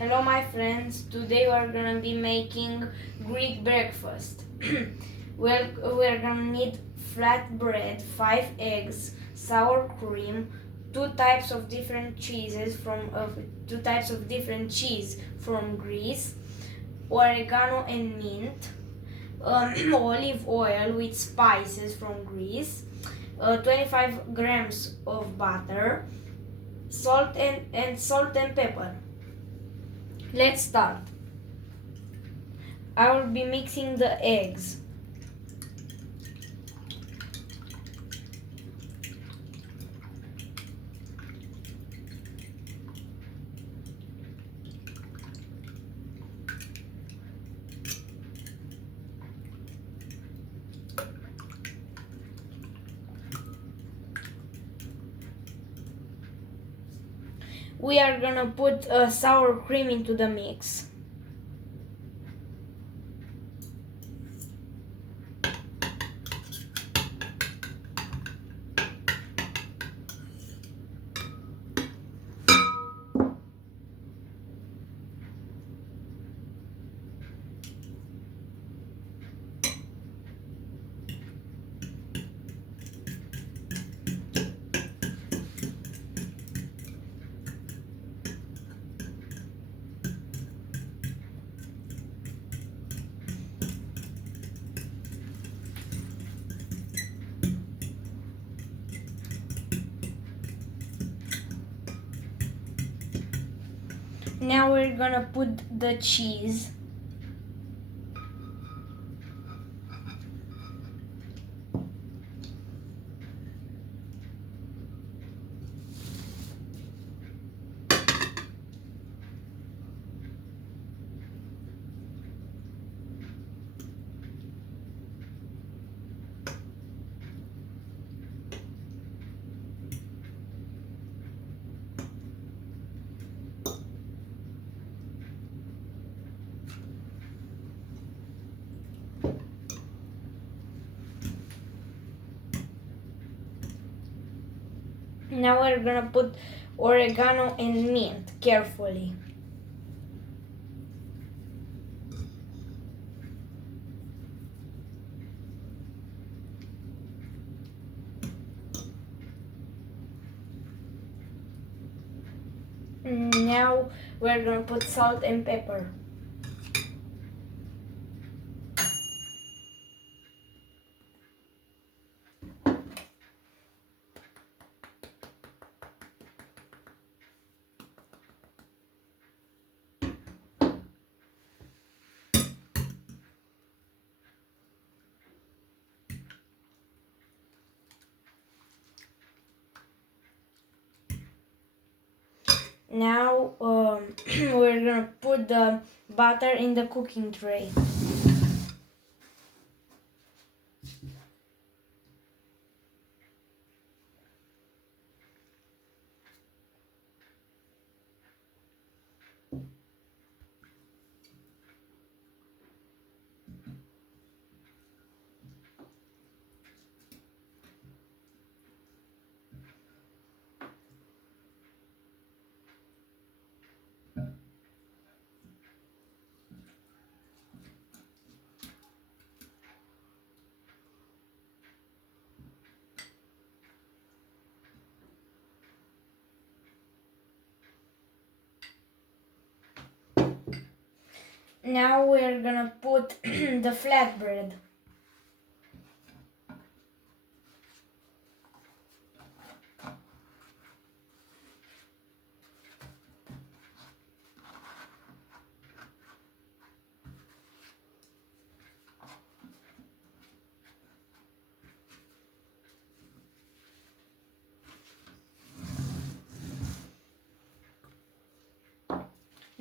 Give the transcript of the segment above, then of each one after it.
Hello my friends, today we're gonna be making Greek breakfast. We're gonna need flat bread, 5 eggs, sour cream, two types of different cheese from Greece, oregano and mint, olive oil with spices from Greece, 25 grams of butter, salt and pepper. Let's start. I will be mixing the eggs. We are gonna put sour cream into the mix. Now we're gonna put the cheese. Now we're gonna put oregano and mint carefully. Now we're gonna put salt and pepper. Now we're gonna put the butter in the cooking tray. Now we're gonna put the flatbread.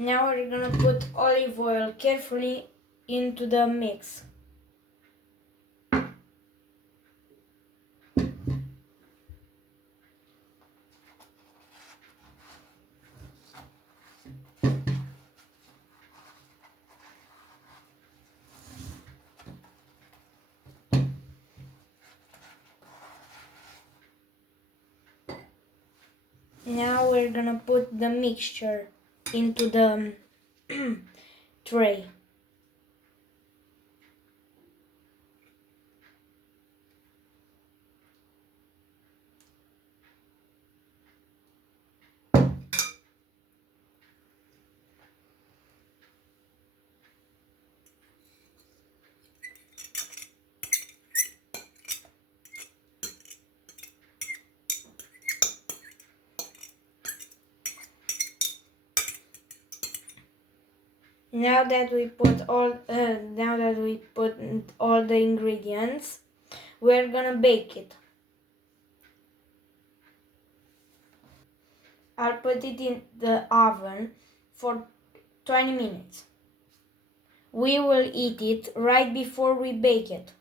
Now we're gonna put olive oil carefully into the mix. Now we're gonna put the mixture into the tray. Now that we put all the ingredients, we're gonna bake it. I'll put it in the oven for 20 minutes. We will eat it right before we bake it.